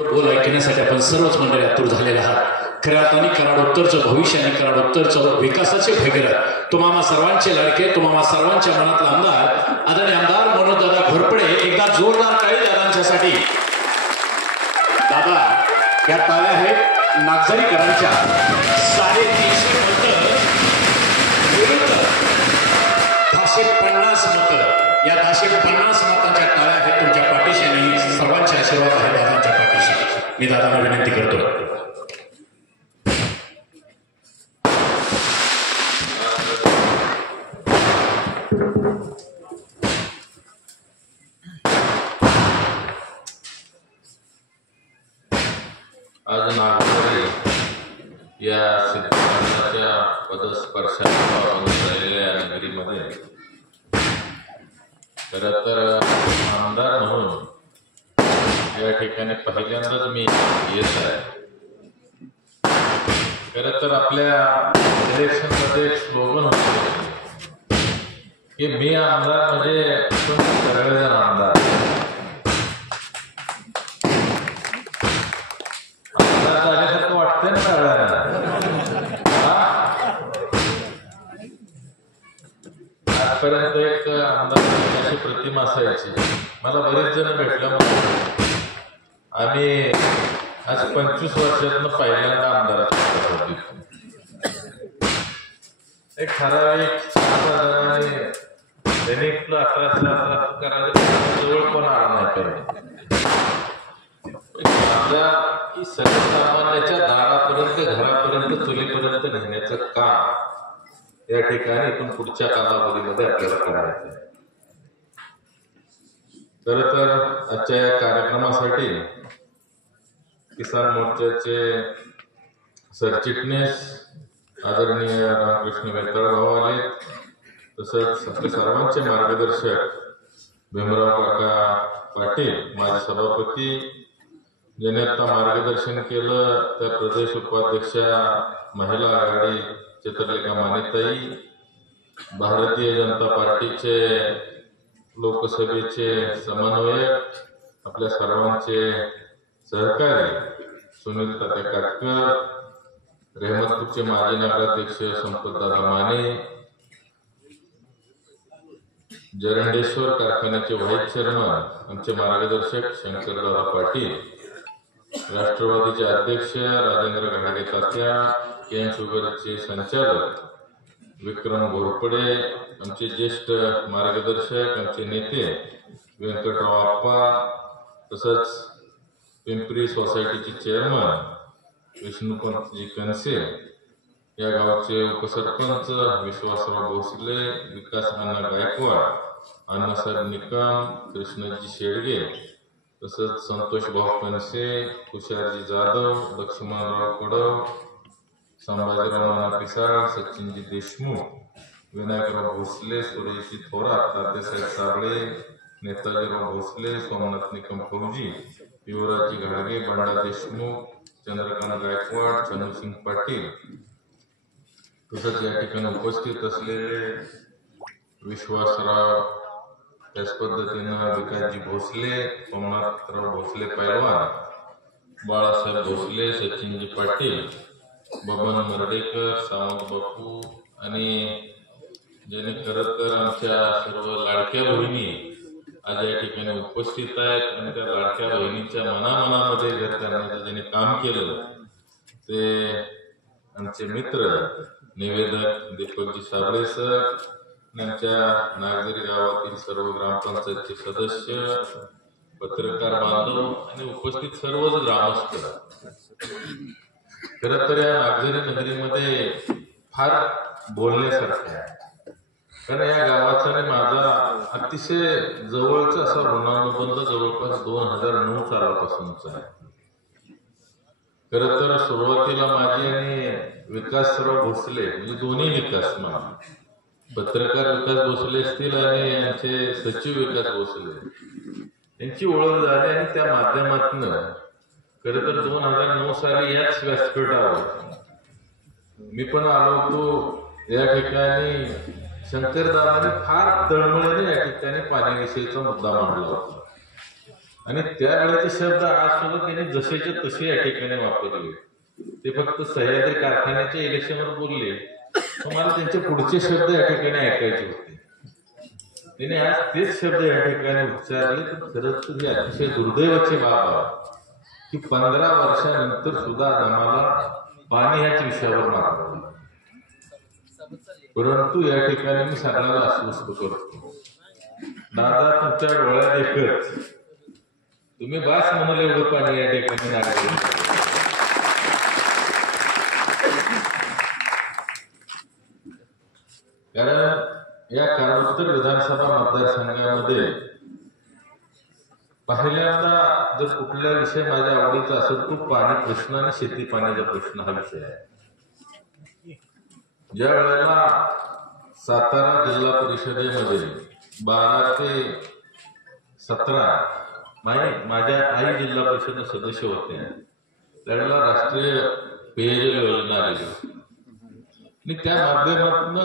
बोल ऐकण्यासाठी आपण सर्वच मंडळी आतुर झालेले आहात। खऱ्या अर्थाने कराडोत्तरचं भविष्य आणि कराडोत्तरचं विकासाचे भगीरथ तुम्हा सर्वांचे लाडके, तुम्हा सर्वांच्या मनातला आमदार आदरणीय आमदार मनोजदादा घोरपडे। एकदा जोरदार टाळी दादांच्यासाठी। दादा या टाळ्या आहेत नागझरीकरांच्या 350 मतं विरुद्ध 1050 मतं। या 1050 मतांच्या टाळ्या आहेत तुमच्या पाठीशी आणि सर्वांचे आशीर्वाद आहेत दादांच्या पाठीशी। मी दादांना विनंती करतो। आज नागझरी या सिद्धरामाच्या पदस्पर्शाने झालेल्या नगरीमध्ये खरं तर आमदार म्हणून या ठिकाणी पहिल्यांदाच मी येत आहे। खरं तर आपल्या इलेक्शनमध्ये एक स्लोगन होतं की मी आमदार म्हणजे सगळेजण आमदार। आल्यासारखं वाटतंय ना सगळ्यांना। आजपर्यंत एक आमदार अशी प्रतिमा असायची। मला बरेच जण भेटल्यामुळे आम्ही आज 25 वर्षातनं पहिल्यांदा आमदार एक ठराविक 6,000 आणि दैनिक 11 करायला जवळ पण आला नाही की सर्वसामान्याच्या दारापर्यंत घरापर्यंत चुलीपर्यंत नेण्याचं काम या ठिकाणी इथून पुढच्या कालावधीमध्ये आपल्याला करायचं आहे। खरं तर आजच्या या कार्यक्रमासाठी किसान मोर्चाचे सरचिटणीस आदरणीय रामकृष्ण वेताळभाऊ आले, तसंच आपले सर्वांचे मार्गदर्शक भीमराव काका पाटील माजी सभापती, ज्याने आता मार्गदर्शन केलं त्या प्रदेश उपाध्यक्षा महिला आघाडी चित्रलेखा मानेताई, भारतीय जनता पार्टीचे लोकसभेचे समन्वयक आपल्या सर्वांचे सहकारी सुनील तात्या काटकर, रेहमतपूरचे माजी नगराध्यक्ष संपतदादा माने, जरंडेश्वर कारखान्याचे व्हाईस चेअरमन आमचे मार्गदर्शक शंकरदादा पाटील, राष्ट्रवादीचे अध्यक्ष राजेंद्र घाडगे तात्या, केन शुगरचे संचालक विक्रम घोरपडे, आमचे ज्येष्ठ मार्गदर्शक आमचे नेते व्यंकटराव आप्पा, तसंच पिंपरी सोसायटीचे चेअरमन विष्णुपंतजी कनसे, या गावचे उपसरपंच विश्वासराव भोसले, विकास अण्णा गायकवाड, अण्णासाहेब निकम, कृष्णजी शेडगे, तसंच संतोष भाऊ कनसे, तुषारजी जाधव, लक्ष्मणराव कडव, संभाजीराव नाना पिसाळ, सचिनजी देशमुख, विनायकराव भोसले, सुरेशजी थोरात, तात्यासाहेब साबळे, नेताजीराव भोसले, सोमनाथ निकम फौजी, युवराजी घाडगे, बंडा देशमुख, चंद्रकांत गायकवाड, चंद्रसिंग पाटील, तसंच या ठिकाणी उपस्थित असलेले विश्वासराव, त्याच पद्धतीनं विकासजी भोसले, सोमनाथराव भोसले पैलवान, बाळासाहेब भोसले, सचिनजी पाटील, बबन मर्डेकर, सावंत बापू आणि ज्यांनी खरं तर आमच्या सर्व लाडक्या बहिणी आज या ठिकाणी उपस्थित आहेत आणि त्या लाडक्या बहिणीच्या मनामध्ये घर करण्याचं ज्यांनी काम केलं ते आमचे मित्र निवेदक दीपकजी साबळे सर, आमच्या नागझरी गावातील सर्व ग्रामपंचायतचे सदस्य, पत्रकार बांधव आणि उपस्थित सर्वच ग्रामस्थ। खरं तर या नागझरी नगरीमध्ये फार बोलण्यासारखं आहे, कारण या गावाचा आणि माझा अतिशय जवळचा असा ऋणानुबंध जवळपास 2009 सालापासूनचा आहे। खरं तर सुरुवातीला माझी आणि विकासराव भोसले म्हणजे दोन्ही विकास म्हणा, पत्रकार विकास भोसले असतील आणि यांचे सचिव विकास भोसले यांची ओळख झाली आणि त्या माध्यमातून खरं तर 2009 साली याच व्यासपीठावर मी पण आलो होतो। या ठिकाणी शंकरदादांनी फार तळमळीने या ठिकाणी पाण्याविषयीचा मुद्दा मांडला होता आणि त्यावेळेचे शब्द आज सुद्धा त्यांनी जसेच्या तसे या ठिकाणी वापरले. ते फक्त सह्याद्री कारखान्याच्या इलेक्शनवर बोलले, मला त्यांचे पुढचे शब्द या ठिकाणी ऐकायचे होते. त्याने आज तेच शब्द या ठिकाणी उच्चारले. तर खरंच ही अतिशय दुर्दैवाची बाब आहे की 15 वर्षानंतर सुद्धा आम्हाला पाणी ह्याच विषयावर मागतो. परंतु या ठिकाणी मी सगळ्याला आश्वस्त करतो, दादा तुमच्या डोळ्यात एकच, तुम्ही बास म्हणाले एवढं पाणी या ठिकाणी लागले. कारण या कारणोत्तर विधानसभा मतदारसंघामध्ये पहिल्यांदा जर कुठला विषय माझ्या आवडीचा असेल तो पाणी प्रश्न आणि शेती पाण्याचा प्रश्न हा विषय आहे. ज्या वेळेला सातारा जिल्हा परिषदेमध्ये 12 ते 17 माझ्या आई जिल्हा परिषद सदस्य होते, त्यावेळेला राष्ट्रीय पेयजल योजना आली आणि त्या माध्यमातून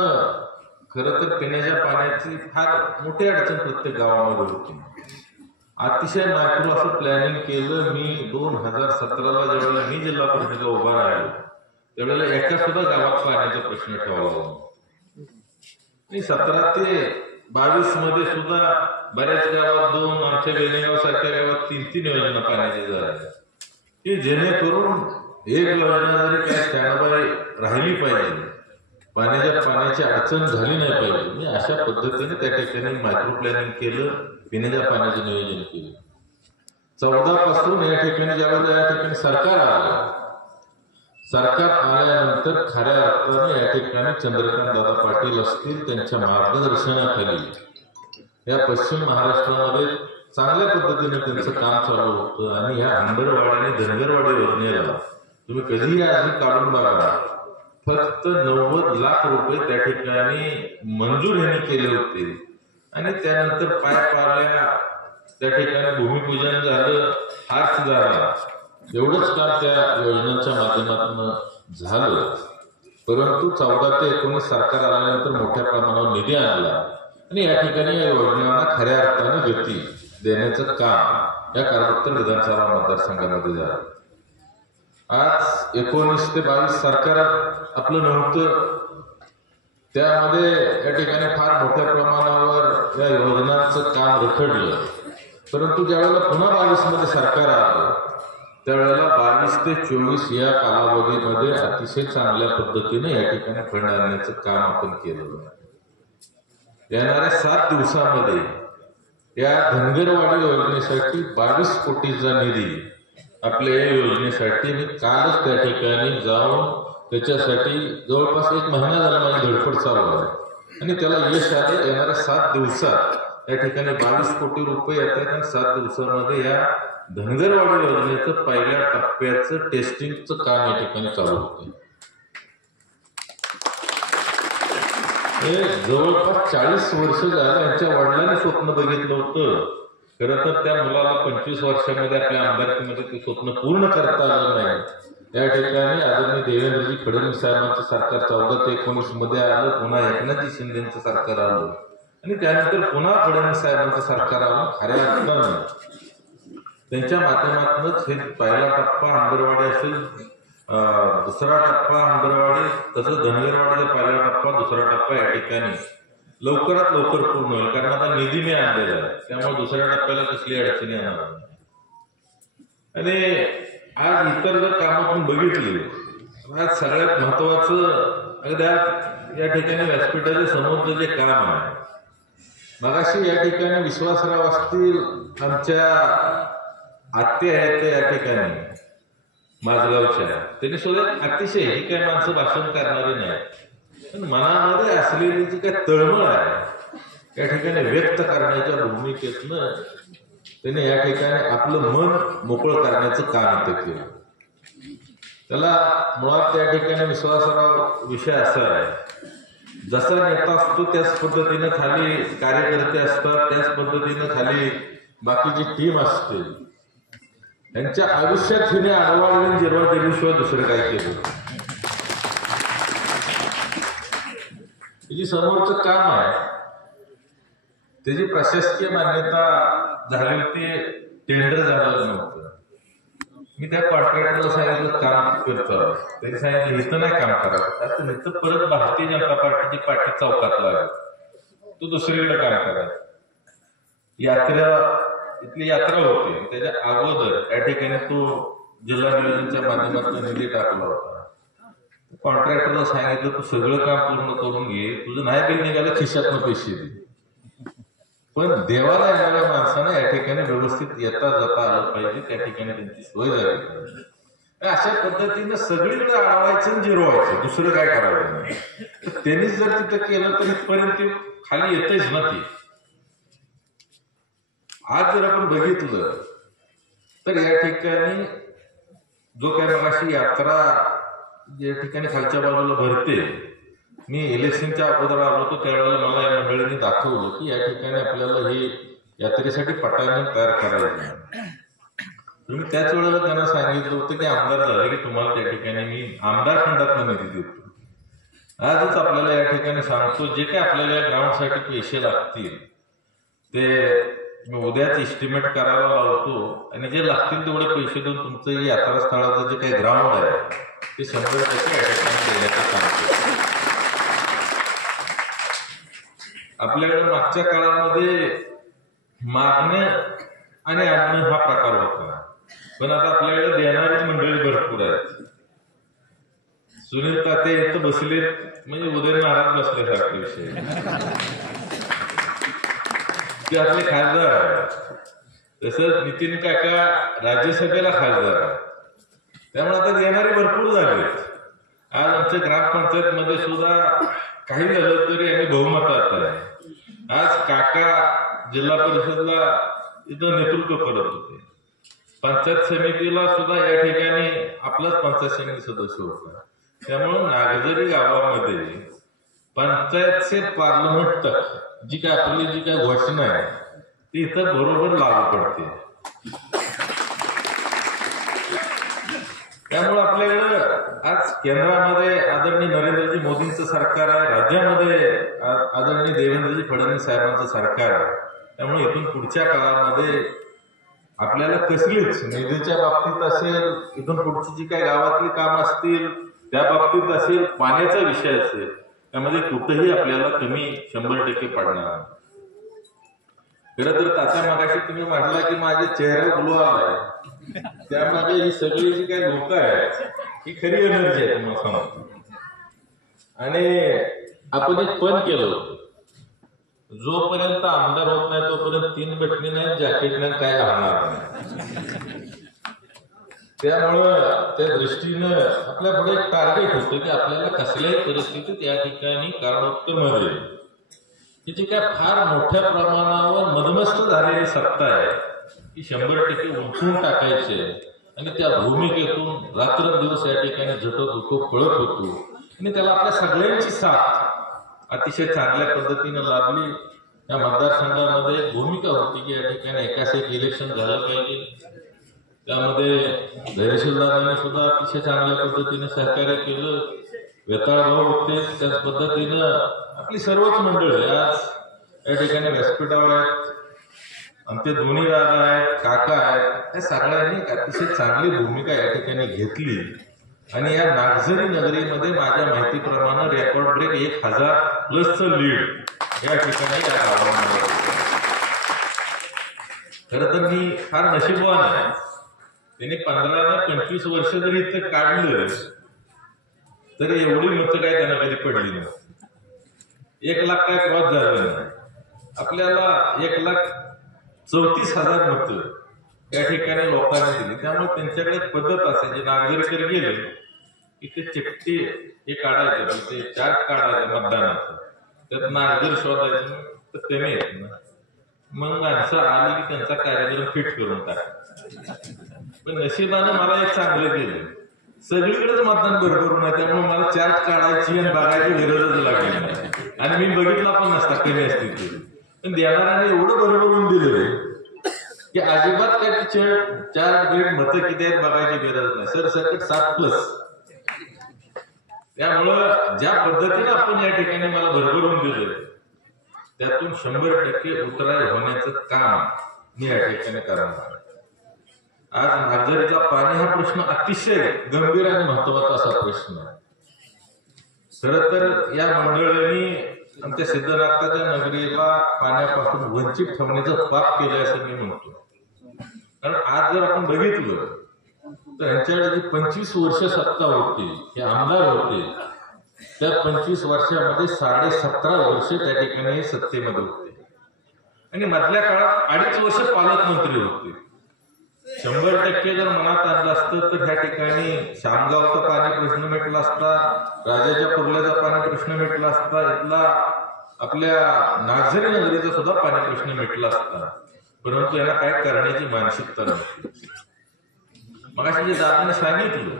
खरं तर पिण्याच्या पाण्याची फार मोठी अडचण प्रत्येक गावामध्ये होती. अतिशय नागपूर असं प्लॅनिंग केलं. मी 2017ला ज्यावेळेला मी जिल्हा परिषदेला उभा राहिलो त्यावेळेला एका सुद्धा गावात पाण्याचा प्रश्न ठेवला आणि 17 ते 22 मध्ये सुद्धा बऱ्याच गावात 2, आमच्या वेणेगाव सारख्या गावात 3 योजना पाण्याची झाल्या की जेणेकरून एक योजना जरी काय स्टँडबाय राहिली पाहिजे, पाण्याची अडचण झाली नाही पाहिजे. मी अशा पद्धतीने त्या ठिकाणी मायक्रो प्लॅनिंग केलं, पिण्याच्या पाण्याचे नियोजन केलं. 14 पासून या ठिकाणी ज्यावेळेला या ठिकाणी सरकार आल्यानंतर खऱ्या अर्थाने या ठिकाणी चंद्रकांत दादा पाटील असतील त्यांच्या मार्गदर्शनाखाली या पश्चिम महाराष्ट्रामध्ये चांगल्या पद्धतीने त्यांचं काम चालू होतं. आणि ह्या आंबरवाडी आणि धनगरवाडी योजनेला तुम्ही कधीही आज काढून बघा, फक्त 90 लाख रुपये त्या ठिकाणी मंजूर यांनी केले होते. आणि त्यानंतर पायपाल्या त्या ठिकाणी भूमिपूजन झालं, हात झाला, एवढंच काम त्या योजनांच्या माध्यमातून झालं. परंतु 14 ते 19 सरकार आल्यानंतर मोठ्या प्रमाणावर निधी आणला आणि या ठिकाणी या योजनांना खऱ्या अर्थाने गती देण्याचं काम या कारणोत्तर विधानसभा मतदारसंघामध्ये झालं. आज 19 ते 22 सरकार आपलं नव्हतं, त्यामध्ये या ठिकाणी फार मोठ्या प्रमाणावर या योजनांचं काम रखडलं. परंतु ज्यावेळेला पुन्हा 22 मध्ये सरकार आलं त्यावेळेला 22 ते 24 या कालावधीमध्ये अतिशय चांगल्या पद्धतीने या ठिकाणी फंड आणण्याचं काम आपण केलं. येणाऱ्या 7 दिवसामध्ये या धनगरवाडी योजनेसाठी 22 कोटीचा निधी आपल्या या योजनेसाठी मी कालच त्या ठिकाणी जाऊन त्याच्यासाठी जवळपास 1 महिना झाला माझी धडपड चालू आहे आणि त्याला यश आले. येणाऱ्या 7 दिवसात या ठिकाणी 22 कोटी रुपये येतात आणि 7 दिवसामध्ये या धनगरवाडी योजनेचं पहिल्या टप्प्याचं टेस्टिंगचं काम या ठिकाणी चालू होतं. हे जवळपास 40 वर्ष झालं यांच्या वडिलांनी स्वप्न बघितलं होतं. खरं तर त्या मुलाला 25 वर्षामध्ये आपल्या आमदारकीमध्ये ते स्वप्न पूर्ण करता आलं नाही. या ठिकाणी आदरणीय देवेंद्रजी फडणवीस साहेबांचं सरकार 14 ते 19 मध्ये आलं, पुन्हा एकनाथजी शिंदेचं सरकार आलं आणि त्यानंतर पुन्हा फडणवीस साहेबांचं सरकार आलं. खऱ्या अर्थानं त्यांच्या माध्यमातूनच हे पहिला टप्पा आंबरवाडी असेल, दुसरा टप्पा आंबरवाडी, तसंच धनगरवाडीचा पहिला टप्पा, दुसरा टप्पा या ठिकाणी लवकरात लवकर पूर्ण होईल. कारण आता निधी मी आणलेला आहे, त्यामुळे दुसऱ्या टप्प्याला कसली अडचणी येणार. आणि आज इतर जर कामं आपण बघितली, आज सगळ्यात महत्वाचं अगदी या ठिकाणी व्यासपीठाच्या समोरचं जे काम आहे, मगाशी या ठिकाणी विश्वासराव असतील, आमच्या आत्या आहेत या ठिकाणी माझगावच्या, त्यांनी सुद्धा अतिशय ही काही माणसं भाषण करणारी नाही, पण मनामध्ये असलेली जी काही तळमळ आहे या ठिकाणी व्यक्त करण्याच्या भूमिकेतनं त्यांनी या ठिकाणी आपलं मन मोकळं करण्याचं काम इथं केलं. त्याला मुळात त्या ठिकाणी विश्वासराव विषय असा आहे, जसा नेता असतो त्याच पद्धतीनं खाली कार्यकर्ते असतात, त्याच पद्धतीनं खाली बाकीची टीम असते. यांच्या आयुष्यात हिने आडवाळून जिरवा दिल्याशिवाय दुसरं काय केलं. हे जे समोरचं काम आहे त्याची प्रशासकीय मान्यता झाली होती टेंडर झालेलं नव्हतं. मी त्या कॉन्ट्रॅक्टरला सांगितलं काम करतो, त्यांनी सांगितलं इथं नाही काम करायचं, आता इथं परत भारतीय जनता पार्टीची पाठी चौकात लागली, तू दुसरीकडे काम करायचं. इथली यात्रा होती, त्याच्या अगोदर त्या ठिकाणी तो जिल्हा नियोजनच्या माध्यमातून निधी टाकला होता. कॉन्ट्रॅक्टरला सांगितलं तू सगळं काम पूर्ण करून घे, तुझं नाही बिल निघालं खिशातनं पैसे दे. पण देवाला येणाऱ्या माणसानं या ठिकाणी व्यवस्थित येता जाता आलं पाहिजे, त्या ठिकाणी त्यांची सोय झाली पाहिजे. अशा पद्धतीनं सगळीकडे अडवायचं आणि जिरवायचं, दुसरं काय करायचं नाही. तर त्यांनीच जर तिथं केलं तर इथपर्यंत खाली येतेच ना ती. आज जर आपण बघितलं तर या ठिकाणी जो काय मगाशी यात्रा या ठिकाणी खालच्या बाजूला भरते, मी इलेक्शनच्या अगोदर आलो होतो त्यावेळेला मला या मंडळींनी दाखवलं की या ठिकाणी आपल्याला हे यात्रेसाठी पटांगण तयार करायचं. मी त्याच वेळेला त्यांना सांगितलं होतं की आमदार झाले की तुम्हाला त्या ठिकाणी मी आमदार फंडातून निधी देतो. आजच आपल्याला या ठिकाणी सांगतो जे काय आपल्याला ग्राउंडसाठी पैसे लागतील ते मी उद्याच एस्टिमेट करायला लावतो आणि जे लागतील तेवढे पैसे देऊन तुमचं यात्रा स्थळाचं जे काही ग्राउंड आहे ते 100% या ठिकाणी देण्याचं सांगतो. आपल्याकडे मागच्या काळामध्ये मागणं आणि आणणं हा प्रकार होता, पण आता आपल्याकडे देणारी मंडळी भरपूर आहेत. सुनील ताते इथं बसले म्हणजे उदयननारायण बसल्यासारखे विषय, ते आपले खासदार आहे. तसंच नितीन काका राज्यसभेला खासदार आहे, त्यामुळे आता देणारे भरपूर झाले. आज आमच्या ग्रामपंचायत मध्ये सुद्धा काही झालं तरी आम्ही बहुमतात आहे. आज काका जिल्हा परिषदला इथं नेतृत्व करत होते, पंचायत समितीला सुद्धा या ठिकाणी आपलाच पंचायत समिती सदस्य होता. त्यामुळे नागझरी गावामध्ये पंचायतचे पार्लमेंट तक जी काय आपली जी काय घोषणा आहे ती इथं बरोबर लागू पडते. त्यामुळे आपल्याकडं आज केंद्रामध्ये आदरणीय नरेंद्रजी मोदींचं सरकार आहे, राज्यामध्ये आदरणीय देवेंद्रजी फडणवीस साहेबांचं सरकार आहे. त्यामुळे इथून पुढच्या काळामध्ये आपल्याला कसलीच निधीच्या बाबतीत असेल, इथून पुढची जी काही गावातली काम असतील त्या बाबतीत असेल, पाण्याचा विषय असेल, त्यामध्ये कुठेही आपल्याला कमी 100% पडणार. खरं तर तात्या मगाशी तुम्ही म्हटला की माझे चेहरा ग्लो आलाय, त्यामध्ये ही सगळी जी काही लोक आहेत ही खरी एनर्जी आहे तुम्हाला सांगतो. आणि आपण एक पण केलं होतं, जोपर्यंत आमदार होत नाही तोपर्यंत 3 बटणी नाही, जॅकेट नाही, काय घालणार नाही. त्यामुळं त्या दृष्टीनं आपल्या पुढे एक टार्गेट होतं की आपल्याला कसल्याही परिस्थितीत या ठिकाणी कारणोत्तरमध्ये ही जी काय फार मोठ्या प्रमाणावर मदमस्त झालेली सत्ता आहे ती 100% उठवून टाकायची आहे. आणि त्या भूमिकेतून रात्रंदिवस या ठिकाणी झटत होतो, पळत होतो. आणि त्याला आपल्या सगळ्यांची साथ अतिशय चांगल्या पद्धतीनं लाभली. या मतदारसंघामध्ये भूमिका होती की या ठिकाणी एकाच एक इलेक्शन झालं पाहिजे. त्यामध्ये धैर्यशीलदारांनी सुद्धा अतिशय चांगल्या पद्धतीने सहकार्य केलं. वेताळ भाऊ होते, त्याच पद्धतीनं आपली सर्वच मंडळी आज या ठिकाणी व्यासपीठावर आहेत. आणि ते दोन्ही दादा आहेत, काका आहेत, त्या सगळ्यांनी अतिशय चांगली भूमिका या ठिकाणी घेतली. आणि या नागझरी नगरीमध्ये माझ्या माहितीप्रमाणे रेकॉर्ड ब्रेक 1000+ लीड या ठिकाणी या गावामध्ये. खरं तर मी फार नशीबवान आहे, त्यांनी 15 ते 25 वर्ष जरी इथं काढलं तरी एवढी मतं काय त्यांना कधी पडली नाही. 1 लाख काय क्रॉस झालं नाही. आपल्याला 1,34,000 मतं त्या ठिकाणी लोकांनी दिली. त्यामुळे त्यांच्याकडे एक पद्धत असायची, नागझरीकडे गेले की ते चिठ्ठी हे काढायचे, ते चार्ट काढायचे मतदानाचं, त्यात नागझर शोधायचं, तर त्याने येत ना मग माणसं आली की त्यांचा कार्यक्रम फिट करून टाकायचा. पण नशिबानं मला एक चांगलं केलं, सगळीकडेच मतदान भरभरून आहे, त्यामुळे मला चार्ट काढायची आणि बघायची गरजच लागली नाही. आणि मी बघितला पण नसता कमी असते ते. पण देणाऱ्याने एवढं भरभरून दिलं की अजिबात काय चार्ट ग्रेड मतं किती आहेत बघायची गरज नाही. सरसकट 7+. त्यामुळं ज्या पद्धतीने आपण या ठिकाणी मला भरभरून दिलं त्यातून 100% उतराई होण्याचं काम मी या ठिकाणी करणार. आज नागझरीचा पाणी हा प्रश्न अतिशय गंभीर आणि महत्वाचा असा प्रश्न आहे. खरं तर या मंडळींनी आमच्या सिद्धनाथाच्या नगरीला पाण्यापासून वंचित ठेवण्याचं पाप केलंय असं मी म्हणतो. कारण आज जर आपण बघितलं तर यांच्याकडे जी 25 वर्ष सत्ता होती, हे आमदार होते, त्या 25 वर्षामध्ये 17.5 वर्ष त्या ठिकाणी सत्तेमध्ये होते आणि मधल्या काळात 2.5 वर्ष पालकमंत्री होते. 100% जर मनात आणलं असतं तर ह्या ठिकाणी शामगावचा पाणी प्रश्न मिटला असता, राजाच्या कुर्ल्याचा पाणी प्रश्न मिटला असता, इथला आपल्या नागझरी नगरीचा सुद्धा पाणी प्रश्न मिटला असता. परंतु यांना काय करण्याची मानसिकता नव्हती. मग अशी जे दादाने सांगितलं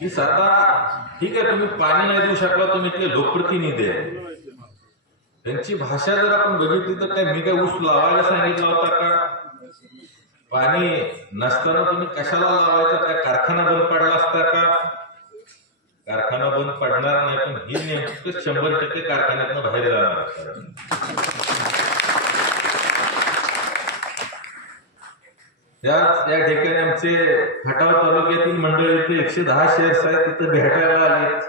की आता ठीक आहे, तुम्ही पाणी नाही देऊ शकला, तुम्ही इथले लोकप्रतिनिधी आहे. त्यांची भाषा जर आपण बघितली तर काय मी काय ऊस लावायला सांगितला होता का? पाणी नसताना तुम्ही कशाला लावायचा? काय कारखाना बंद पडला असता का? कारखाना बंद पडणार नाही, पण ही नेमकं 100% कारखान्यातनं बाहेर जाणार. या ठिकाणी आमचे खटाव तालुक्यातील मंडळीचे 110 शेअर्स आहेत, तिथं भेटायला आलेत.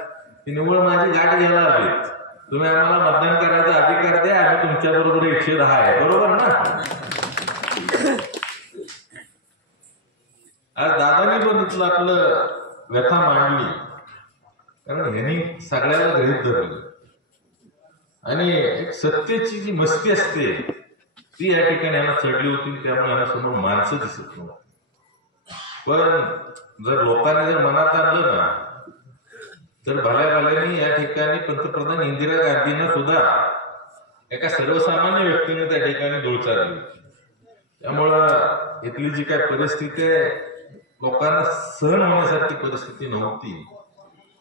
ती निवड माझी गाठ घ्यायला आलेत. तुम्ही आम्हाला मतदान करायचा अधिकार द्या, आम्ही तुमच्या बरोबर 110 आहे, बरोबर ना? आज दादानी पण इथलं आपलं व्यथा मांडली, कारण ह्यांनी सगळ्याला गरीब धरलं आणि एक सत्तेची जी मस्ती असते ती या ठिकाणी यांना चढली होती. त्यामुळे यांना समोर माणसं दिसत नव्हती. पण जर लोकांनी जर मनात आणलं ना तर भल्याभल्यानी या ठिकाणी पंतप्रधान इंदिरा गांधींना सुद्धा एका सर्वसामान्य व्यक्तीने त्या ठिकाणी धूळ चालली. त्यामुळं इथली जी काय परिस्थिती आहे, लोकांना सहन होण्यासारखी परिस्थिती नव्हती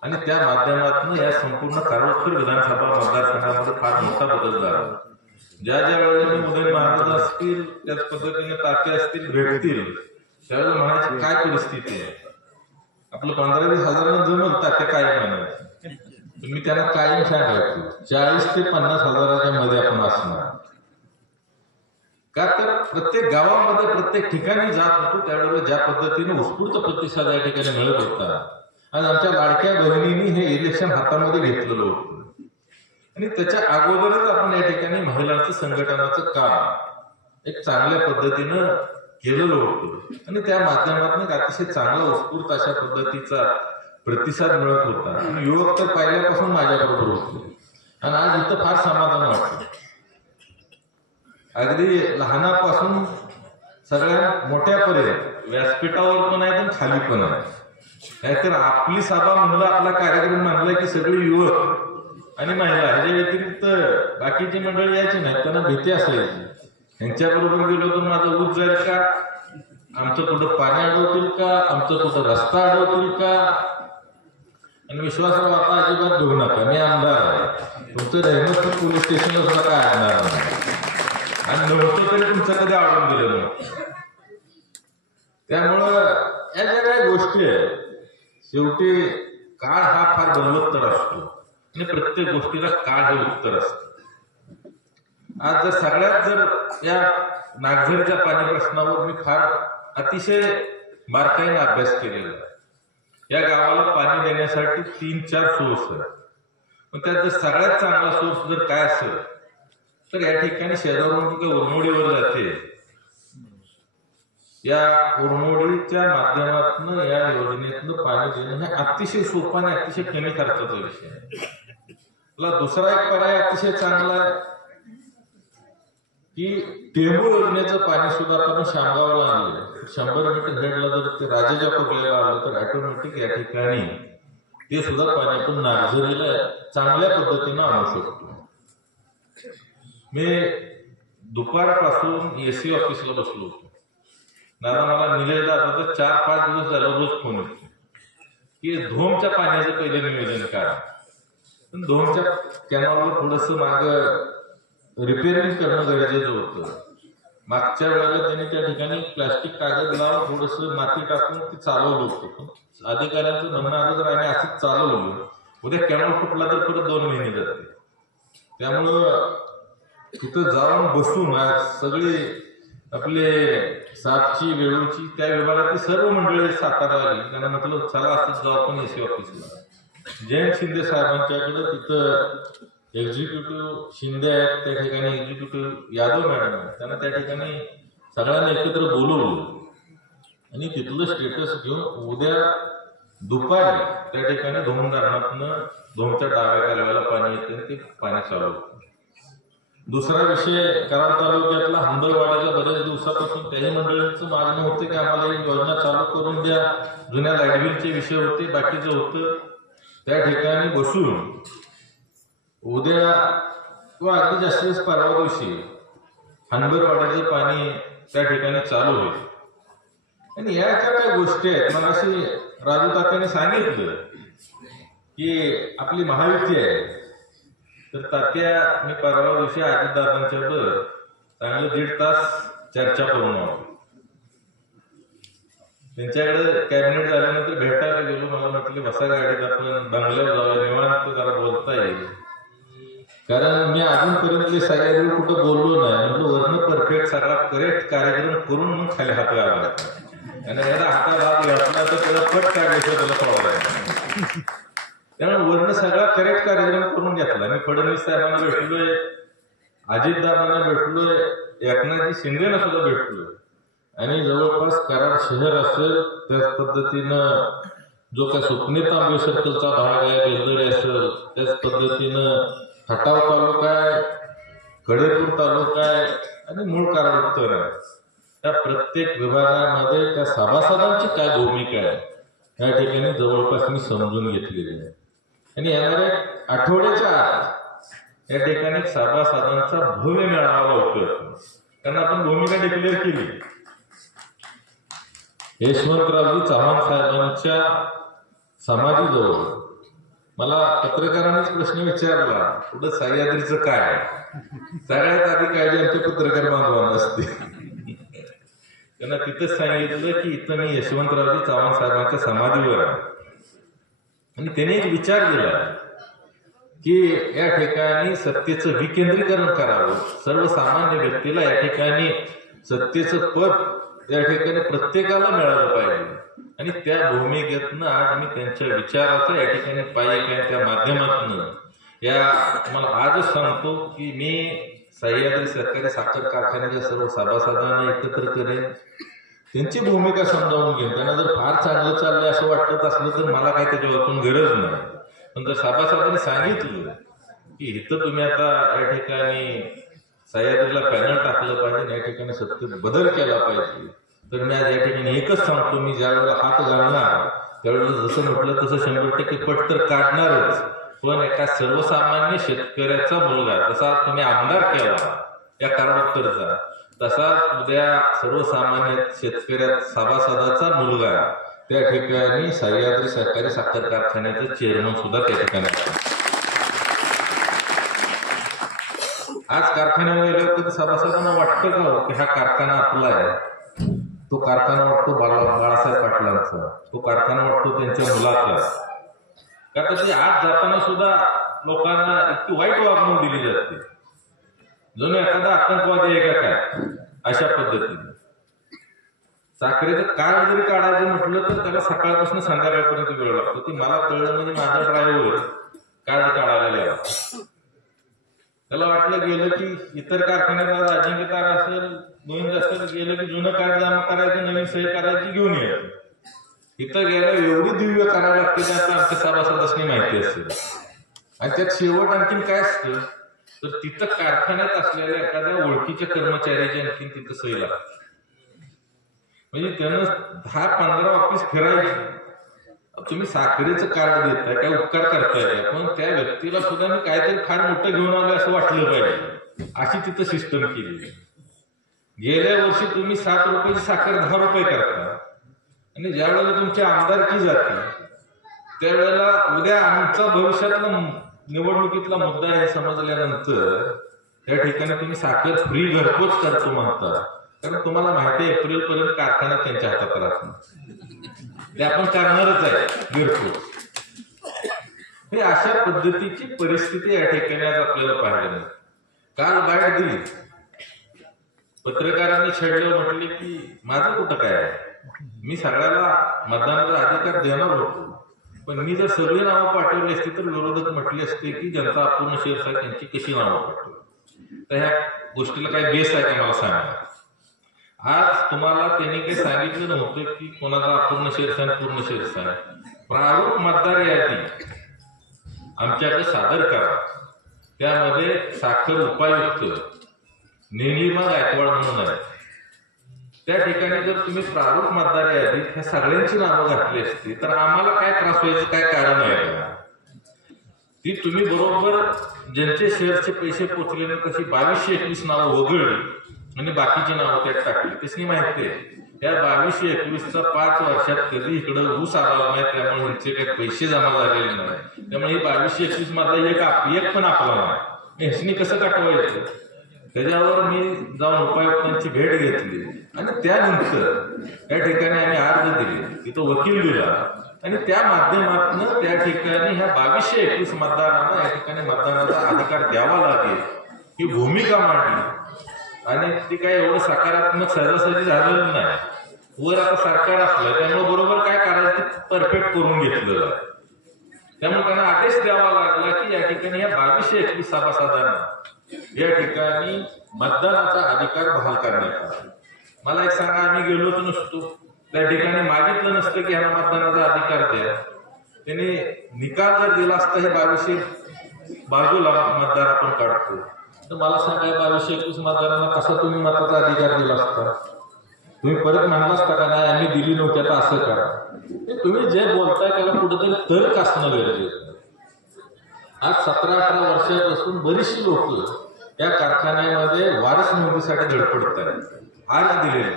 आणि त्या माध्यमातून या संपूर्ण कारवार विधानसभा मतदारसंघामध्ये फार मोठा बदल झाला. ज्या ज्या वेळेला उदय महाराज असतील, त्याच पद्धतीने तात्या असतील भेटतील, त्यावेळेला म्हणायची काय परिस्थिती आहे. आपलं 15-20 हजारांना जमल तात्या काय म्हणायचं, तुम्ही त्यांना कायम सांगायचं 40 ते 50 हजाराच्या मध्ये आपण असणार. का तर प्रत्येक गावामध्ये प्रत्येक ठिकाणी जात होतो त्यावेळेला ज्या पद्धतीने उत्स्फूर्त प्रतिसाद या ठिकाणी मिळत होता. आणि आमच्या लाडक्या बहिणींनी हे इलेक्शन हातामध्ये घेतलेलं होतं आणि त्याच्या अगोदरच आपण या ठिकाणी महिलांचं संघटनाचं काम एक चांगल्या पद्धतीनं केलेलं होतं आणि त्या माध्यमातून एक अतिशय चांगला उत्स्फूर्त अशा पद्धतीचा प्रतिसाद मिळत होता. आणि युवक तर पहिल्यापासून माझ्याबरोबर होते आणि आज इथं फार समाधान वाटतं. अगदी लहानापासून सगळ्या मोठ्यापर्यंत व्यासपीठावर पण आहे आणि खाली पण आहे. नाहीतर आपली सभा म्हणलं, आपला कार्यक्रम म्हणला की सगळे युवक आणि महिला, ह्याच्या व्यतिरिक्त बाकीची मंडळी यायची नाही, त्यांना भीती असायची. यांच्याबरोबर गेलो तर माझं ऊस जाईल का, आमचं कुठं पाणी अडवतील का, आमचं कुठं रस्ता अडवतील का. आणि विश्वासावर आता अजिबात बघू नका, मी आमदार आहे, तुमचं रहमतपूर पोलीस स्टेशनला सुद्धा काय आणणार नाही आणि नव्हतं तरी तुमचं कधी आवडून दिलं नव्हतं. त्यामुळं या ज्या काही गोष्टी आहेत, शेवटी काळ हा फार बलवत्तर असतो आणि प्रत्येक गोष्टीला काळ हे उत्तर असतं. आज जर सगळ्यात जर या नागझरच्या पाणी प्रश्नावर मी फार अतिशय बारकाईने अभ्यास केलेला आहे. या गावाला पाणी देण्यासाठी 3-4 सोर्स आहेत. पण त्यात जर सगळ्यात चांगला सोर्स जर काय असेल तर या ठिकाणी शेजारून उरमोडीवर जाते. या उरमोडीच्या माध्यमातून या योजनेतनं पाणी देणं हे अतिशय सोपा आणि अतिशय कमी खर्चाचा विषय आहे. मला दुसरा एक पर्याय अतिशय चांगला आहे की टेंबू योजनेचं पाणी सुद्धा आपण शामगावला आणलं. 100 मीटर हेडला जर ते राजाच्या कुर्ल्याला आलं तर ऑटोमॅटिक या ठिकाणी ते सुद्धा पाणी आपण नागझरीला चांगल्या पद्धतीनं आणू शकतो. मी दुपारपासून एसी ऑफिसला बसलो होतो. दादा मला निलेश दादाचा 4-5 दिवस झाला रोज फोन येतो की धोमच्या पाण्याचं पहिलं नियोजन करा. पण धोमच्या कॅनॉलवर थोडंसं मागं रिपेअरिंग करणं गरजेचं होतं. मागच्या वेळेला त्यांनी त्या ठिकाणी प्लास्टिक कागद लावून थोडंसं माती टाकून ते चालवलं होतं. अधिकाऱ्यांचं म्हणणं आलं तर आम्ही असंच चालवलं, उद्या कॅनॉल फुटला तर परत 2 महिने जाते. त्यामुळं तिथं जाऊन बसून सगळी आपले सातची वेळूची त्या विभागातली सर्व मंडळी सातारा आली. त्यांना म्हटलं चला असंच जाऊ आपण एसी ऑफिसला. जयंत शिंदे साहेबांच्याकडे तिथं एक्झिक्युटिव्ह शिंदे आहेत, त्या ठिकाणी एक्झिक्युटिव्ह यादव मॅडम आहेत. त्यांना त्या ठिकाणी सगळ्यांना एकत्र बोलवलं आणि तिथलं स्टेटस घेऊन उद्या दुपारी त्या ठिकाणी धोम धरणातनं धोमच्या डाव्या कालव्याला पाणी येते, ते पाणी चालू होतं. दुसरा विषय, कराड तालुक्यातला हंबरवाडीला बऱ्याच दिवसापासून त्याही मंडळींचं मागणं होतं की आम्हाला एक योजना चालू करून द्या. जुन्या लाईटबिलचे विषय होते, बाकीचं होतं. त्या ठिकाणी बसून उद्या किंवा अगदी जास्तीत जास्त परवा दिवशी हंबरवाड्याचं पाणी त्या ठिकाणी चालू होईल. आणि या काही गोष्टी आहेत. मग अशी राजू तात्याने सांगितलं की आपली महायुती आहे, तर तात्या मी परवा दिवशी अजितदादांच्या वर चांगलं 1.5 तास चर्चा करून आलो. त्यांच्याकडे कॅबिनेट झाल्यानंतर भेटायला गेलो. मला म्हटले बसा गाडीत, आपण बंगल्यावर जाऊया, निवांत जरा बोलता येईल. कारण मी अजूनपर्यंत सह्याद्री कुठं बोललो नाही. म्हणजे वरनं परफेक्ट सगळा करेक्ट कार्यक्रम करून मग खाली हात लावला आणि याला हाताला हात घातला तर त्याला पट काढल्याशिवाय त्याला सोडायला. त्यामुळे वरनं सगळा करेक्ट कार्यक्रम करून घेतला. मी फडणवीस साहेबांना भेटलोय, अजितदादांना भेटलोय, एकनाथजी शिंदेना सुद्धा भेटलोय. आणि जवळपास कराड शहर असेल, त्याच पद्धतीनं जो काय स्वप्ने तांबे सर्कलचा भाग आहे, बेलदरे असेल, त्याच पद्धतीनं खटाव तालुका आहे, कडेपूर तालुका आहे आणि मूळ कराड उत्तर आहे. त्या प्रत्येक विभागामध्ये त्या सभासदांची काय भूमिका आहे या ठिकाणी जवळपास मी समजून घेतलेली आहे. आणि येणाऱ्या आठवड्याच्या आत या ठिकाणी सभासदांचा भव्य मेळावा होतो. कारण आपण भूमिका डिक्लेअर केली. यशवंतरावजी चव्हाण साहेबांच्या समाधीजवळ मला पत्रकारांनीच प्रश्न विचारला, पुढं सह्याद्रीचं काय? सगळ्यात आधी काळजी आमच्या पत्रकार बांधवांना असते. त्यांना तिथंच सांगितलं की इथं मी यशवंतरावजी चव्हाण साहेबांच्या समाधीवर आहे. आणि त्याने एक विचार दिला की या ठिकाणी सत्तेचं विकेंद्रीकरण करावं, सर्वसामान्य व्यक्तीला या ठिकाणी सत्तेचं पद या ठिकाणी प्रत्येकाला मिळालं पाहिजे. आणि त्या भूमिकेतनं आज मी त्यांच्या विचाराचा या ठिकाणी पाहिजे त्या माध्यमातून या मला आजच सांगतो की मी सह्याद्री सहकारी साखर कारखान्याच्या सर्व सभासदांना एकत्र करेन, त्यांची भूमिका समजावून घेईन. त्यांना जर फार चांगलं चाललंय असं वाटत असलं तर मला काही त्याच्यावरून गरज नाही. पण जर सभासदांनी सांगितलं की इथं तुम्ही आता या ठिकाणी सह्याद्रीला पॅनल टाकलं पाहिजे, या ठिकाणी सत्तेत बदल केला पाहिजे, तर मी आज या ठिकाणी एकच सांगतो, मी ज्या वेळेला हात घालणार त्यावेळेला जसं म्हटलं तसं 100% पट तर काढणारच. पण एका सर्वसामान्य शेतकऱ्याचा मुलगा जसा तुम्ही आमदार केला या कराड उत्तरचा, तसा उद्या सर्वसामान्य शेतकऱ्या सभासदाचा मुलगा त्या ठिकाणी सह्याद्री सहकारी साखर कारखान्याचं चेअरमन सुद्धा त्या ठिकाणी. आज कारखान्यावर गेल्यावर कधी सभासदांना वाटतं का की हा कारखाना आपला आहे? तो कारखाना वाटतो बाळासाहेब पाटलांचा, तो कारखाना वाटतो त्यांच्या मुलाचा. कारण ते आज जाताना सुद्धा लोकांना इतकी वाईट वागणूक दिली जाते, जणू एखादा आतंकवादी आहे का काय, अशा पद्धतीने. साखरेचं कार्ड जरी काढायचं म्हटलं तर त्याला सकाळपासून संध्याकाळपर्यंत वेळ लागतो. ती मला कळलं म्हणजे माझा ड्रायव्हर कार्ड काढायला गेला. त्याला वाटलं गेलं की इतर कारखान्यात अजिंक्यतार असेल, नवीन असेल, गेलं की जुनं कार्ड जमा करायचं, नवीन सही करायची, घेऊन यायचं. इथं गेलं एवढी दिव्य करायला लागते की आता आमच्या सभासदासनी माहिती असेल. आणि त्यात शेवट आणखीन काय असतं तर तिथं कारखान्यात असलेल्या एखाद्या ओळखीच्या कर्मचाऱ्याची आणखीन तिथं सही लागते. म्हणजे त्यानं 10-15 ऑफिस फिरायची. तुम्ही साखरेचं कार्ड देताय, काय उपकार करताय, पण त्या व्यक्तीला सुद्धा मी काहीतरी फार मोठं घेऊन आलं असं वाटलं पाहिजे, अशी तिथं सिस्टम केली. गेल्या वर्षी तुम्ही 7 रुपयाची साखर 10 रुपये करता आणि ज्या वेळेला तुमची आमदारकी जाते त्यावेळेला उद्या आमचा भविष्यातला निवडणुकीतला मुद्दा आहे समजल्यानंतर त्या ठिकाणी तुम्ही साखर फ्री घरपोच करतो म्हणता. कारण तुम्हाला माहिती आहे एप्रिल पर्यंत कारखाना त्यांच्या हातात राहत नाही, ते आपण करणारच आहे घरपोच. हे अशा पद्धतीची परिस्थिती या ठिकाणी आज आपल्याला पाहायला मिळते. काल बाईट दिली पत्रकारांनी छेडलं, म्हटले की माझं कुठं काय आहे, मी सगळ्याला मतदानाचा अधिकार देणार होतो, पण मी जर सगळी नावं पाठवली असती तर विरोधक म्हटले असते की जनता अपूर्ण शेअर्स आहे त्यांची कशी नावं पाठवली. तर ह्या गोष्टीला काही बेस आहे का मला सांगा. आज तुम्हाला त्यांनी काही सांगितलं नव्हतं की कोणाचा अपूर्ण शेअर्स आहे पूर्ण शेअर्स आहे. प्रारूप मतदार यादी आमच्याकडे सादर करा, त्यामध्ये साखर उपायुक्त निलिमा गायकवाड म्हणून आहे, त्या ठिकाणी जर तुम्ही प्रारूप मतदार यादीत ह्या सगळ्यांची नावं घातली असती तर आम्हाला काय त्रास व्हायचं काय कारण आहे का. ती तुम्ही बरोबर ज्यांचे शेअरचे पैसे पोचले ना तशी 2221 नावं वगळली आणि बाकीची नावं त्यात टाकली. त्याची माहिती आहे त्या 2221चा 5 वर्षात कधी इकडं ऊस आला नाही, त्यामुळे ह्यांचे काही पैसे जमा झालेले नाही, त्यामुळे 2221 मधला एक पण आपला नाही. ह्यानी कसं काटवायचं. त्याच्यावर मी जाऊन उपायुक्तांची भेट घेतली आणि त्यानंतर त्या ठिकाणी आम्ही अर्ज दिले, तिथं वकील दिला आणि त्या माध्यमातून त्या ठिकाणी ह्या 2221 मतदारांना या ठिकाणी मतदानाचा अधिकार द्यावा लागेल ही भूमिका मांडली. आणि ती काही एवढं सकारात्मक सहजासहजी झालेलं नाही. वर आता सरकार असलं त्यामुळे बरोबर काय करायचं ते परफेक्ट करून घेतलं. त्यामुळे त्यांना आदेश द्यावा लागला की या ठिकाणी या 2221 सभासदांना या ठिकाणी मतदानाचा अधिकार बहाल करण्यात आला. मला एक सांगा, आम्ही गेलोच नसतो, त्या ठिकाणी मागितलं नसतं की ह्यांना मतदानाचा अधिकार द्या. त्यांनी निकाल जर दिला असता हे 2200 बाजूला मतदार आपण काढतो, तर मला सांगा 2221 मतदारांना कसा तुम्ही मताचा अधिकार दिला असता. तुम्ही परत म्हणला असता का नाही आम्ही दिली नव्हती आता असं करा. तुम्ही जे बोलताय त्याला कुठेतरी तर्क असणं गरजेचं. आज 17-18 वर्षापासून बरीचशी लोक या कारखान्यामध्ये वारस नोंदीसाठी धडपडत आहेत, अर्ज दिलेले.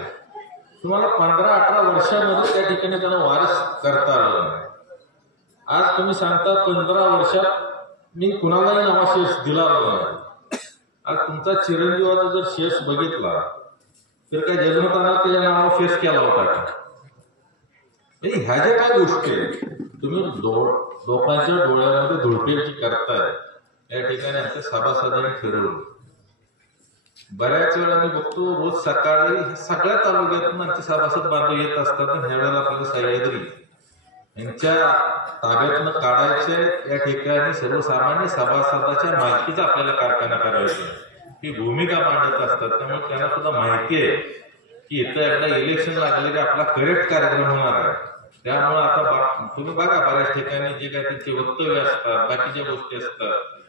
तुम्हाला 15-18 वर्षामध्ये त्या ठिकाणी त्यांना वारस करता आलं नाही. आज तुम्ही सांगता 15 वर्षात मी कुणालाही नवा शेअर्स दिला नाही. आज तुमचा चिरंजीवाचा जर शेअर्स बघितला तर काय जन्मताना त्याच्या नावावर शेअर्स केला होता का. ह्या ज्या काय गोष्टी आहेत तुम्ही लोकांच्या डोळ्यामध्ये धुळपेची करताय, या ठिकाणी आमच्या सभासदांनी ठरवलं. बऱ्याच वेळा मी बघतो रोज सकाळी सगळ्या तालुक्यातून आमचे सभासद बांधव येत असतात आणि ह्यावेळेला आपल्याला सह्याद्री यांच्या ताब्यातून काढायचे. या ठिकाणी सर्वसामान्य सभासदाच्या मालकीचा आपल्याला कारखाना करायचा ही भूमिका मांडत असतात. त्यामुळे त्यांना सुद्धा माहिती आहे की इथं एकदा इलेक्शन लागले की आपला करेक्ट कार्यक्रम होणार आहे. त्यामुळे आता तुम्ही बघा बऱ्याच ठिकाणी जे काय त्यांचे वक्तव्य असतात, बाकीच्या गोष्टी असतात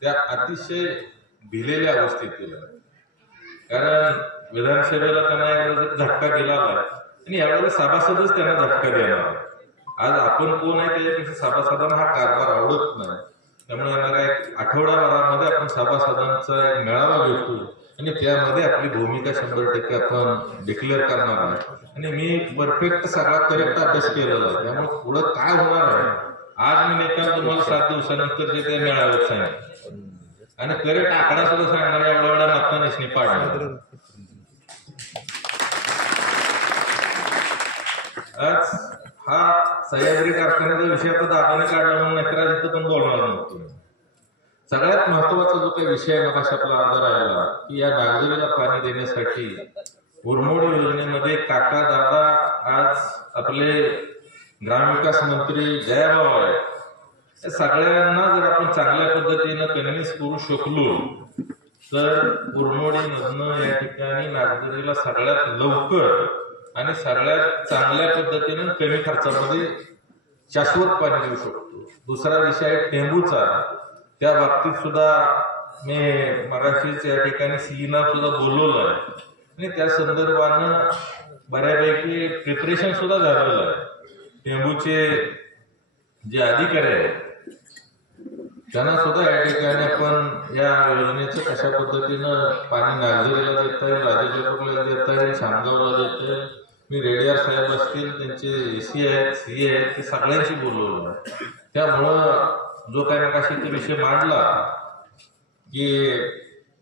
त्या अतिशय भिलेल्या अवस्थेत येतात. कारण विधानसभेला त्यांना झटका दिला आणि यावेळेला सभासदच त्यांना झटका देणार. आज आपण कोण आहे त्याच्यापेक्षा सभासदांना हा कारभार आवडत नाही. त्यामुळे येणाऱ्या आठवड्याभरामध्ये आपण सभासदांचा एक मेळावा घेतो आणि त्यामध्ये आपली भूमिका 100% आपण डिक्लेअर करणार आहे. आणि मी परफेक्ट सगळा करेक्ट अभ्यास केलेला आहे. त्यामुळे पुढं काय होणार आहे आज मी निकाल तुम्हाला 7 दिवसानंतर जे काही मेळाव्यात सांगितलं आणि करेक्ट आकडा सुद्धा सांगणार एवढ्या मताने पाडणार. आज हा सह्याद्री कारखान्याचा विषय आता दादाने काढला म्हणून नकराजित पण बोलणार नव्हतो. सगळ्यात महत्वाचा जो काही विषय मगाशी आपला अर्धा राहिला की या नागरिकाला पाणी देण्यासाठी उरमोड योजनेमध्ये काका दादा आज आपले ग्रामविकास मंत्री जयाभाऊ आहेत, या सगळ्यांना जर आपण चांगल्या पद्धतीनं कन्व्हिन्स करू शकलो तर उरमोडीमधनं या ठिकाणी नागरिकाला सगळ्यात लवकर आणि सगळ्यात चांगल्या पद्धतीनं कमी खर्चामध्ये शाश्वत पाणी देऊ शकतो. दुसरा विषय आहे टेंबूचा. त्या बाबतीत सुद्धा मी मगाशीच या ठिकाणी सीईना सुद्धा बोलवलं आहे आणि त्या संदर्भानं बऱ्यापैकी प्रिपरेशन सुद्धा झालेलं आहे. टेंबूचे जे अधिकारी आहेत त्यांना सुद्धा या ठिकाणी आपण या योजनेचं कशा पद्धतीनं पाणी नागझरीला देता येईल, राजापूरला देता येईल, शामगावला देता येईल. मी रेडियार साहेब असतील, त्यांचे एसी आहेत, सीए आहेत, ते सगळ्यांशी बोलवलं. त्यामुळं जो काही नकाशीचा विषय मांडला की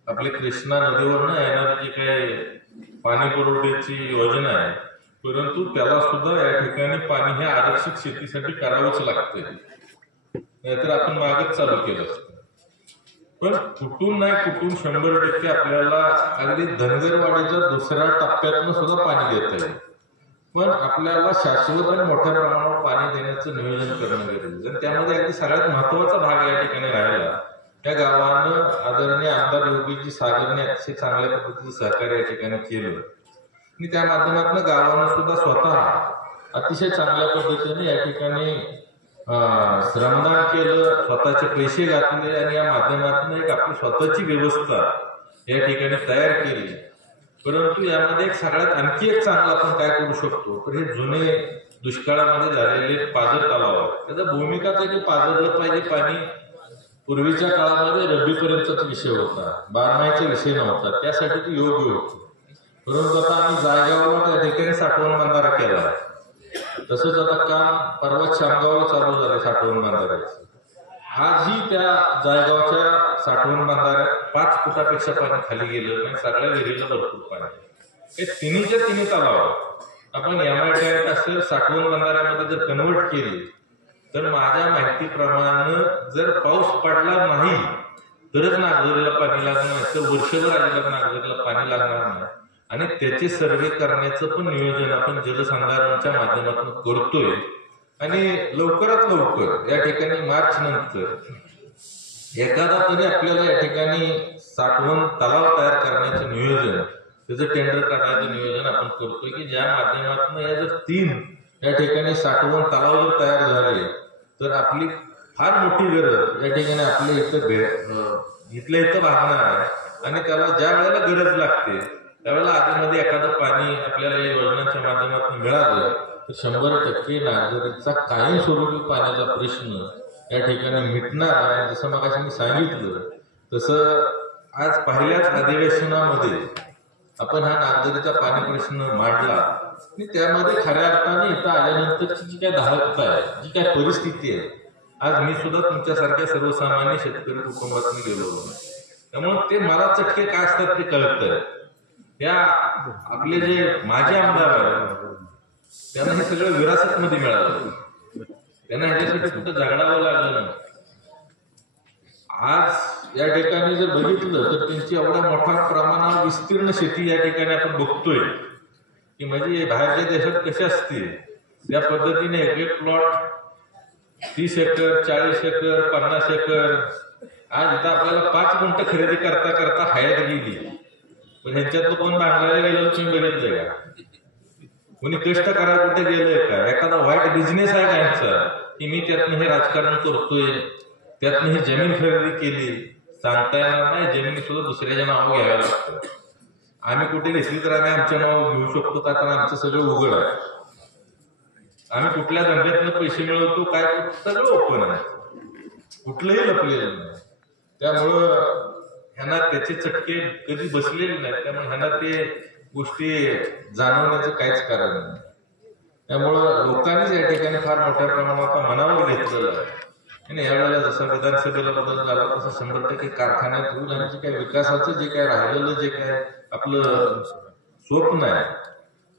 आपली कृष्णा नदीवरनं येणारी जी काही पाणी पुरवठ्याची योजना आहे, परंतु त्याला सुद्धा या ठिकाणी पाणी हे आरक्षित शेतीसाठी करावंच लागते, नाहीतर आपण मागच चालू केलं असतं. पण कुठून नाही कुठून 100% आपल्याला अगदी धनगरवाडीच्या दुसऱ्या टप्प्यातनं सुद्धा पाणी देता येईल. पण आपल्याला शाश्वत आणि मोठ्या प्रमाणावर पाणी देण्याचं नियोजन करणं गरजेचं आहे. त्यामध्ये अगदी सगळ्यात महत्वाचा भाग या ठिकाणी राहिला. त्या गावानं आदरणीय आमदार योगीजी सागरने अतिशय चांगल्या पद्धतीचं सहकार्य या ठिकाणी केलं आणि त्या माध्यमातून गावानं सुद्धा स्वतः अतिशय चांगल्या पद्धतीने या ठिकाणी श्रमदान केलं, स्वतःचे पैसे घातले आणि या माध्यमातून एक आपली स्वतःची व्यवस्था या ठिकाणी तयार केली. परंतु यामध्ये एक सगळ्यात आणखी एक चांगलं आपण काय करू शकतो तर हे जुने दुष्काळामध्ये झालेले पाझर तलाव, त्याचा भूमिका की पाझरलं पाहिजे पाणी. पूर्वीच्या काळामध्ये रब्बीपर्यंतचा विषय होता, बारमाहीचा विषय नव्हता, त्यासाठी ती योग्य होती. परंतु आता आम्ही जायगावला त्या ठिकाणी साठवण बंधारा केला. तसंच आता काम परवा शामगावला चालू झालं साठवण बंधाऱ्याचं. आजही त्या जायगावच्या साठवण बंधाऱ्यात 5 फुटापेक्षा पाणी खाली गेलं नाही, सगळ्या विहिरीला भरपूर पाणी. हे तिन्हीच्या तिन्ही तलाव आपण एमआय असेल साठवण बंधाऱ्यामध्ये जर कन्वर्ट केली तर माझ्या माहितीप्रमाणे जर पाऊस पडला नाही तरच नागझरीला पाणी लागणार नाही, तर वर्षभर अजिबात नागझरीला पाणी लागणार नाही. आणि त्याचे सर्वे करण्याचं पण नियोजन आपण जलसंधारणच्या माध्यमातून करतोय. आणि लवकरात लवकर या ठिकाणी मार्च नंतर एखादा तरी आपल्याला या ठिकाणी साठवण तलाव तयार करण्याचं नियोजन, त्याचं टेंडर करण्याचं नियोजन आपण करतोय की ज्या माध्यमातून या जर 3 या ठिकाणी साठवण तलाव जर तयार झाले तर आपली फार मोठी गरज या ठिकाणी आपल्या इथल्या इथं भागणार आहे. आणि त्याला ज्या वेळेला गरज लागते त्यावेळेला आधीमध्ये एखादं पाणी आपल्याला या योजनांच्या माध्यमातून मिळालं तर 100% नागझरीचा कायमस्वरूपी पाण्याचा प्रश्न या ठिकाणी मिटणार आहे. जसं मग मी सांगितलं तसं आज पहिल्याच अधिवेशनामध्ये आपण हा नागझरीचा पाणी प्रश्न मांडला आणि त्यामध्ये खऱ्या अर्थाने इथं आल्यानंतरची जी काय धाकता आहे, जी काय परिस्थिती आहे, आज मी सुद्धा तुमच्यासारख्या सर्वसामान्य शेतकरी कुटुंबातून गेलो. त्यामुळे ते मला चटके काय असतात ते कळत. त्या आपले जे माझे आमदार आहेत त्यांना हे सगळं विरासत मध्ये मिळालं, त्यांना ह्याच्यासाठी कुठं झगडावं लागलं नाही. आज या ठिकाणी जर बघितलं तर त्यांची एवढ्या मोठ्या प्रमाणावर विस्तीर्ण शेती या ठिकाणी आपण बघतोय की म्हणजे बाहेरच्या देशात कसे असते त्या पद्धतीने एक प्लॉट 30 एकर 40 एकर 50 एकर. आज इथं आपल्याला 5 गुंठ खरेदी करता करता हयात गेली. पण ह्याच्यातलं कोण बांगलाला गेलं तुम्ही बघितलंय का? कोणी कष्ट करा कुठे गेलंय का? एखादा वाईट बिझनेस आहे का यांचा की मी त्यातनं हे राजकारण करतोय, त्यातनं ही जमीन खरेदी केली, सांगता येणार नाही. जमिनी सुद्धा दुसऱ्याच्या नावावर घ्याव्या लागतं. आम्ही कुठे घेतली तर आम्ही आमच्या नावावर घेऊ शकतो का? तर आमचं सगळं उघड आहे. आम्ही कुठल्या धंद्यातनं पैसे मिळवतो काय सगळं ओपन आहे, कुठलंही लपलेलं नाही. त्यामुळं ह्यांना त्याचे चटके कधी बसलेले नाहीत. त्यामुळे ह्यांना ते गोष्टी जाणवण्याचं काहीच कारण नाही. त्यामुळं लोकांनीच या ठिकाणी फार मोठ्या प्रमाणात मनावर घेतलेलं आहे. आणि यावेळेला जसा विधानसभेला बदल झाला तसं 100% कारखान्यात होईल आणि जे काही विकासाचं जे काही राहिलेलं जे काय आपलं स्वप्न आहे.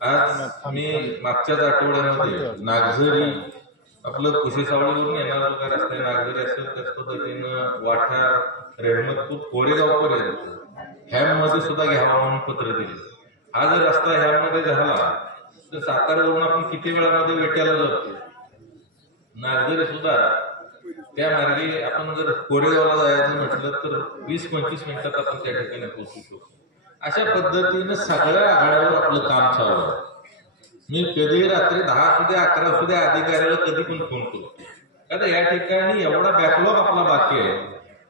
आज मी मागच्याच आठवड्यामध्ये नागझरी आपलं कुशीसावळीवरून येणार वगैरे असते, नागझरी असेल त्याच पद्धतीनं वाठार रेहमतपूर कोरेगाव पर्यंत हॅम मध्ये सुद्धा घ्यावा म्हणून पत्र दिलं. हा जर रस्ता ह्यामध्ये झाला तर साताऱ्यावरून आपण किती वेळामध्ये वेट्याला जातो. नागझरी सुद्धा त्या मार्गे आपण जर कोरेगावला जायचं म्हटलं तर 20-25 मिनिटात आपण त्या ठिकाणी पोहोचू शकतो. अशा पद्धतीने सगळ्या आघाड्यावर आपलं काम चालू आहे. मी कधी रात्री 10 सुद्धा 11 सुद्धा अधिकाऱ्याला कधी पण फोन करतो. कारण या ठिकाणी एवढा बॅकलॉग आपला बाकी आहे.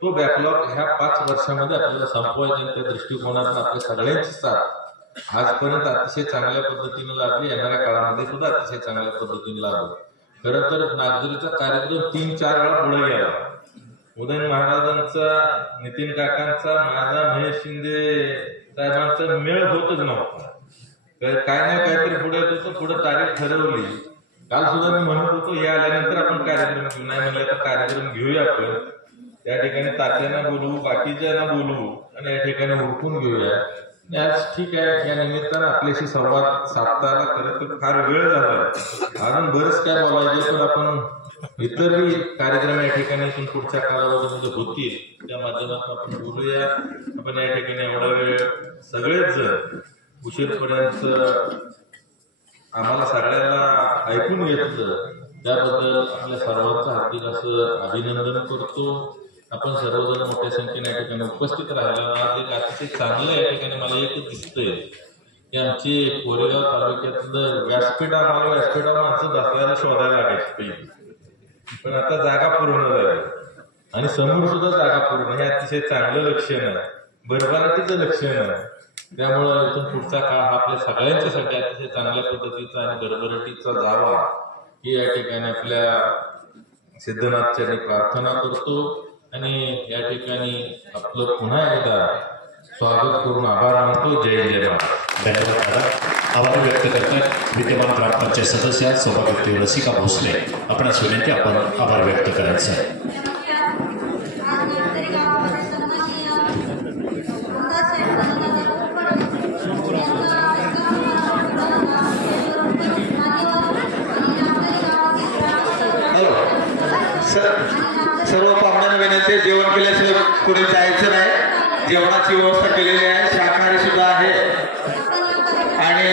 तो बॅकलॉग ह्या 5 वर्षामध्ये आपल्याला संपवायचा. त्या दृष्टिकोनातून आपल्या सगळ्यांची साथ आजपर्यंत अतिशय चांगल्या पद्धतीने लाभली, येणाऱ्या काळामध्ये सुद्धा अतिशय चांगल्या पद्धतीने लाभली. खरं तर नागझरीचा कार्यक्रम 3-4 वेळा पुढे गेला. उदयन महाराजांचा, नितीन काकांचा, माझा, महेश शिंदे साहेबांचा मेळ होतच नव्हता. काय नाही काहीतरी पुढे येत होतं. पुढे तारीख ठरवली. काल सुद्धा मी म्हणत होतो हे आल्यानंतर आपण कार्यक्रम घेऊ, नाही म्हणलं तर कार्यक्रम घेऊया आपण. त्या ठिकाणी तात्यांना बोलवू, बाकीच्यांना बोलवू आणि या ठिकाणी उरकून घेऊया. आज ठीक आहे, या निमित्तानं आपल्याशी संवाद साधता आला. खरं तर फार वेळ झाला, अजून बरंच काय बोलायचे, पण आपण इतरही कार्यक्रम या ठिकाणी इथून पुढच्या कालावधीमध्ये होतील त्या माध्यमातून आपण बोलूया. आपण या ठिकाणी एवढा वेळ सगळेच जण उशीरपर्यंत आम्हाला सगळ्यांना ऐकून घेतलं, त्याबद्दल आपल्या सर्वांचं हार्दिक असं अभिनंदन करतो. आपण सर्वजण मोठ्या संख्येने या ठिकाणी उपस्थित राहिला. आज एक अतिशय चांगलं या ठिकाणी मला एकच दिसतंय की आमची कोरेगाव तालुक्यातलं व्यासपीठ, आम्हाला व्यासपीठावर माणसं बसल्याला शोधायला लागायची, पण आता जागा पूर्ण झाली आणि समोर सुद्धा जागा पूर्ण. हे अतिशय चांगलं लक्षण आहे, भरभराटीचं लक्षण आहे. त्यामुळं इथून पुढचा काळ हा आपल्या सगळ्यांच्यासाठी अतिशय चांगल्या पद्धतीचा आणि भरभराटीचा जावा ही या ठिकाणी आपल्या सिद्धनाथच्या प्रार्थना करतो आणि या ठिकाणी आपलं पुन्हा एकदा स्वागत करून आभार मानतो. जय जय महाराज. धन्यवाद दादा. आभार व्यक्त करतात विद्यमान ग्रामपंचायत सदस्य सौभाग्यवती रसिका भोसले. आपणास विनंती, आपण आभार व्यक्त करायचा आहे. सर्व पाहुण्यांना विनंती, जेवण केल्याशिवाय कुठे जायचं नाही. जेवणाची व्यवस्था केलेली आहे, शाकाहारी सुद्धा आहे आणि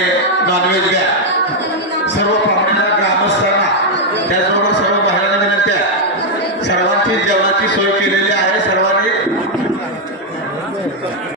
नॉनव्हेज घ्या. सर्व पाहुण्यांना, ग्रामस्थांना, त्याचबरोबर सर्व महिलांना विनंती आहे, सर्वांची जेवणाची सोय केलेली आहे.